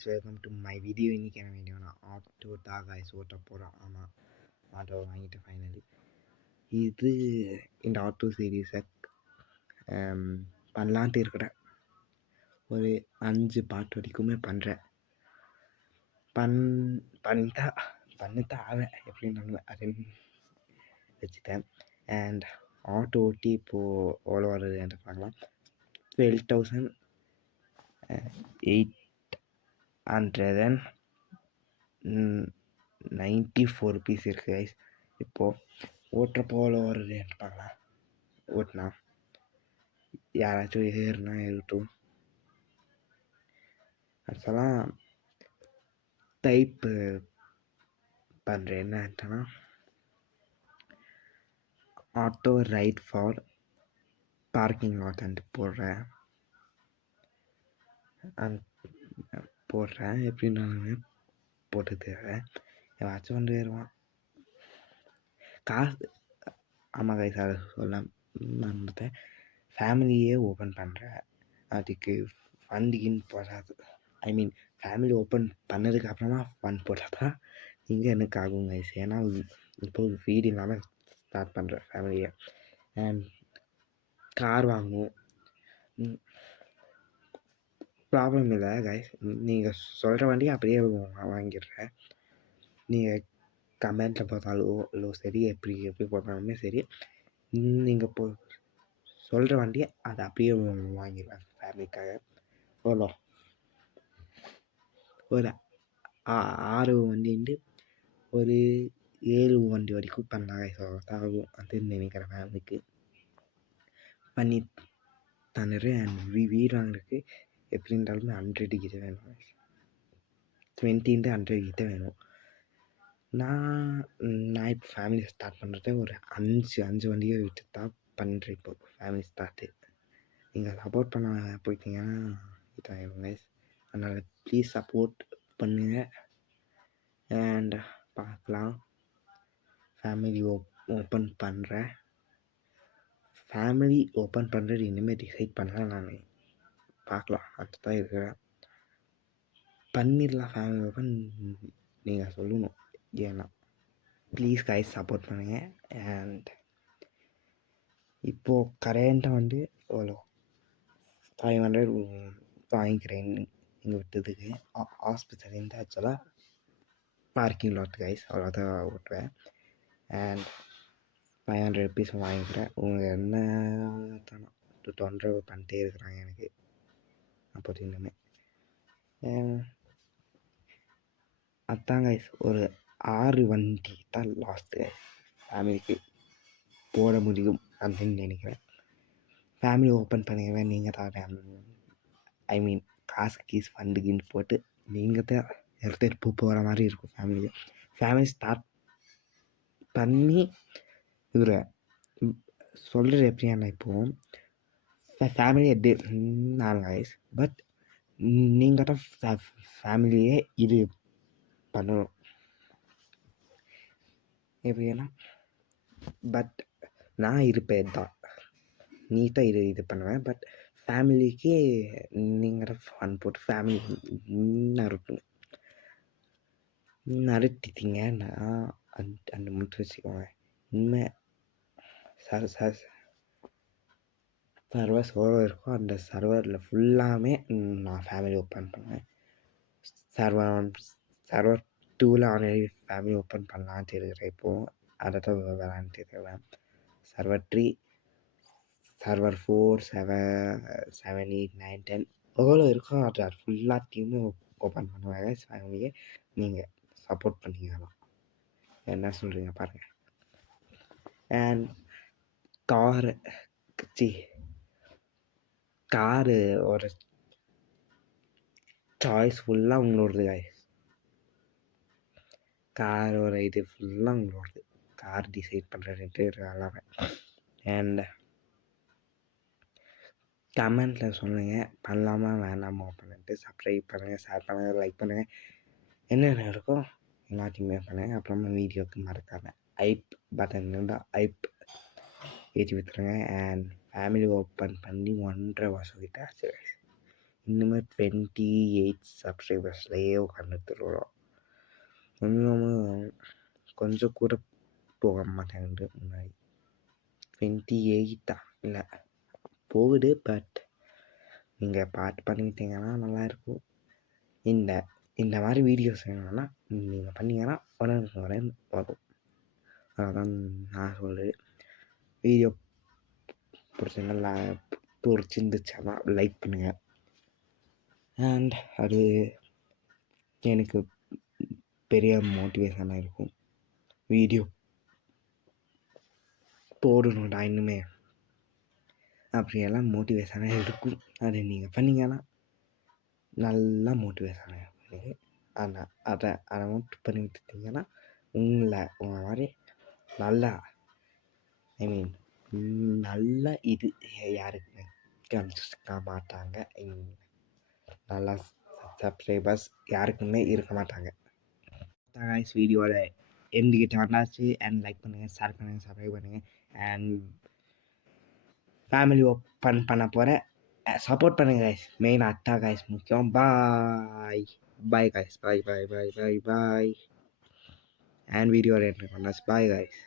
Guys, welcome to my video. இன்றைக்கான video நான் auto தான் கைஸ் ஓட்ட போகிறோம். ஆமாம், ஆட்டோ வாங்கிட்டேன் ஃபைனலி. இது இந்த ஆட்டோ சீரீஸை பண்ணலான்ட்டு இருக்கிறேன். ஒரு 5 பார்ட் வரைக்குமே பண்ணுறேன். பண்ணித்தான் ஆவேன் எப்படின்னு அப்படின்னு வச்சுட்டேன். அண்ட் ஆட்டோ ஓட்டி இப்போது எவ்வளோ வருது என்று பார்க்கலாம். 12,894 rupees இருக்குது கைஸ். இப்போது ஓட்டுறப்போ எவ்வளோ வருது என்று பார்க்கலாம். ஓட்டினா யாராச்சும் ஏறுனா ஏறட்டும். அடுத்தலாம் டைப்பு பண்ணுறேன். என்னன்னா auto right for parking lot and போடுறேன். எப்படின்னு போட்டு தருவேன். ஏதாச்சும் வந்து ஏறுவான் காசு. ஆமாம் கைஸ், அதை சொல்ல மறந்துட்டேன். ஃபேமிலியே ஓப்பன் பண்ணுறேன். அதுக்கு ஃபண்டிகின்னு போடாது. ஐ மீன் ஃபேமிலி ஓப்பன் பண்ணதுக்கு அப்புறமா ஃபண்ட் போட்டால் தான் நீங்கள் எனக்கு ஆகும் கைஸ். ஏன்னா இப்போ வீடு இல்லாமல் ஸ்டார்ட் பண்ணுறேன் ஃபேமிலியை. அண்ட் கார் வாங்கணும். ப்ராப்ளம் இல்லை கைஸ், நீங்கள் சொல்கிற வண்டியை அப்படியே வாங்கிடுறேன். நீங்கள் கமெண்ட்டில் போட்டாலும் சரி, எப்படி போட்டாலுமே சரி, நீங்கள் இப்போ சொல்கிற வண்டியை அதை அப்படியே வாங்கிடுவேன் ஃபேமிலிக்காக. எவ்வளோ ஒரு 6 வண்டிண்டு ஒரு 7 வண்டி வரைக்கும் பண்ணலாம் ஆகும் அதுன்னு நினைக்கிறேன். ஃபேமிலிக்கு பண்ணி தந்துடுறேன். அண்ட் வீடு வாங்குறதுக்கு எப்படி இருந்தாலுமே 100 கிட்ட வேணும். 20 100 வேணும். நான் இப்போ ஃபேமிலி ஸ்டார்ட் பண்ணுறது ஒரு 5 வண்டியை விட்டு தான் பண்ணுறேன். இப்போ ஃபேமிலி ஸ்டார்ட்டு நீங்கள் சப்போர்ட் பண்ண போயிட்டீங்கன்னா இதாகிடும் கைஸ். அதனால் ப்ளீஸ் சப்போர்ட் பண்ணுங்கள். அண்ட் பார்க்கலாம். ஃபேமிலி ஓப்பன் பண்ணுறேன். ஃபேமிலி ஓப்பன் பண்ணுறது இனிமேல் டிசைட் பண்ணலாம். நான் பார்க்கலாம், அதுதான் இருக்கிறேன். பண்ணிடலாம் ஃபேமிலி ஓப்பன். நீங்கள் சொல்லணும். ஏன்னா ப்ளீஸ் கைஸ் சப்போர்ட் பண்ணுங்கள். அண்ட் இப்போது கரண்ட்டாக வந்து எவ்வளோ 500 வாங்கிக்கிறேன் இங்கே விட்டதுக்கு. ஹாஸ்பிட்டல் ஆக்சுவலாக பார்க்கிங் லாட் கைஸ், அவ்வளோதான் ஓட்டுவேன். அண்ட் 500 rupees வாங்கிக்கிறேன். உங்களுக்கு என்ன தானே தொந்தரவு பண்ணிட்டே இருக்கிறாங்க எனக்கு அப்போ இன்னுமே. அதான் கைஸ், ஒரு 6 வண்டி தான் லாஸ்ட்டு ஃபேமிலிக்கு போட முடியும் அப்படின்னு நினைக்கிறேன். ஃபேமிலி ஓப்பன் பண்ணிடுவேன். நீங்கள் தான் ஐ மீன் காசு ஃபண்டுக்குன்னு போட்டு நீங்கள் தான் எடுத்துகிட்டு போகிற மாதிரி இருக்கும். ஃபேமிலி ஸ்டார்ட் பண்ணி இதில் சொல்கிறது எப்படின்னா, இப்போது ஃபேமிலி எப்படி நான் கைஸ், பட் நீங்கள் தான் ஃபேமிலியே இது பண்ணணும். எப்படின்னா, பட் நான் இருப்பேன் தான் நீட்டாக இது பண்ணுவேன். பட் ஃபேமிலிக்கு நீங்கள் தான் ஃபன் போட்டு ஃபேமிலி நறுட்டிட்டீங்க. நான் அந்த முடிச்சு வச்சுக்கோங்க. இனிமே சர்வர் எவ்வளோ இருக்கோ அந்த சர்வரில் ஃபுல்லாமே நான் ஃபேமிலி ஓப்பன் பண்ணுவேன். சர்வர் 2ல் ஆல்ரெடி ஃபேமிலி ஓப்பன் பண்ணலான்ட்டு இருக்கிறேன். இப்போது அதை தான் விளாண்டுட்டு இருக்கிறேன். சர்வர் 3, சர்வர் 4, 7, 8, 9, 10 எவ்வளோ இருக்கோ அது ஃபுல்லாக டீமே ஓப்பன் பண்ணுவாங்க. ஃபேமிலியை நீங்கள் சப்போர்ட் பண்ணிக்கலாம். என்ன சொல்கிறீங்க பாருங்கள். அண்ட் காரோட சாய்ஸ் ஃபுல்லாக உங்களோடது கைஸ். காரோட இது ஃபுல்லாக உங்களோடது. கார் டிசைட் பண்ணுறது எல்லாமே. அண்ட் கமெண்ட்டில் சொல்லுங்கள், பண்ணலாமா வேணாமா அப்படின்ட்டு. சப்ஸ்கிரைப் பண்ணுங்கள், ஷேர் பண்ணுங்கள், லைக் பண்ணுங்கள், என்னென்ன இருக்கோ எல்லாத்தையுமே பண்ணுங்கள். அப்புறமா வீடியோவுக்கு மறக்காமல் ஐப் பட்டன் இருந்தால் ஐப் ஏற்றி விட்டுருங்க. அண்ட் ஃபேமிலி ஓப்பன் பண்ணி 1.5 வருஷம் கிட்ட ஆச்சு. இனிமேல் 28 சப்ஸ்கிரைபர்ஸ்லேயே உட்காந்துட்டு இருக்கிறோம். இன்னமும் கொஞ்சம் கூட போக மாட்டேங்குது. முன்னாடி 28 இல்லை போகுது. பட் நீங்கள் பார்த்து பண்ணிக்கிட்டீங்கன்னா நல்லாயிருக்கும். இந்த மாதிரி வீடியோஸ் வேணும்னா நீங்கள் பண்ணிங்கன்னா உடனே வரும். அதான் நான் சொல்கிறேன். வீடியோ பிடிச்சிருந்துச்சுன்னா லைக் பண்ணுங்கள். அண்ட் அது எனக்கு பெரிய மோட்டிவேஷனாக இருக்கும். வீடியோ போடணும்டா இன்னுமே அப்படியெல்லாம் மோட்டிவேஷனாக இருக்கும். அதை நீங்கள் பண்ணிங்கன்னா நல்லா மோட்டிவேஷனாக இருக்கும். ஆனால் அதை மட்டும் பண்ணி விட்டுட்டிங்கன்னா உங்களை மாதிரி நல்லா நல்ல இது யாருக்குமே காமிச்சிருக்க மாட்டாங்க. நல்லா சப்ஸ்கிரைபர்ஸ் யாருக்குமே இருக்க மாட்டாங்க. கைஸ் வீடியோவில் எண்டுக்கிட்ட வந்தாச்சு. அண்ட் லைக் பண்ணுங்கள், ஷேர் பண்ணுங்கள், சப்ஸ்கிரைப் பண்ணுங்கள். அண்ட் ஃபேமிலி ஓப்பன் பண்ண போகிறேன். சப்போர்ட் பண்ணுங்கள் கைஸ். மெயின் அட்டா கைஸ் முக்கியம். Bye guys. பாய். அண்ட் வீடியோவில் எண்டு பண்ணாச்சு. Bye guys.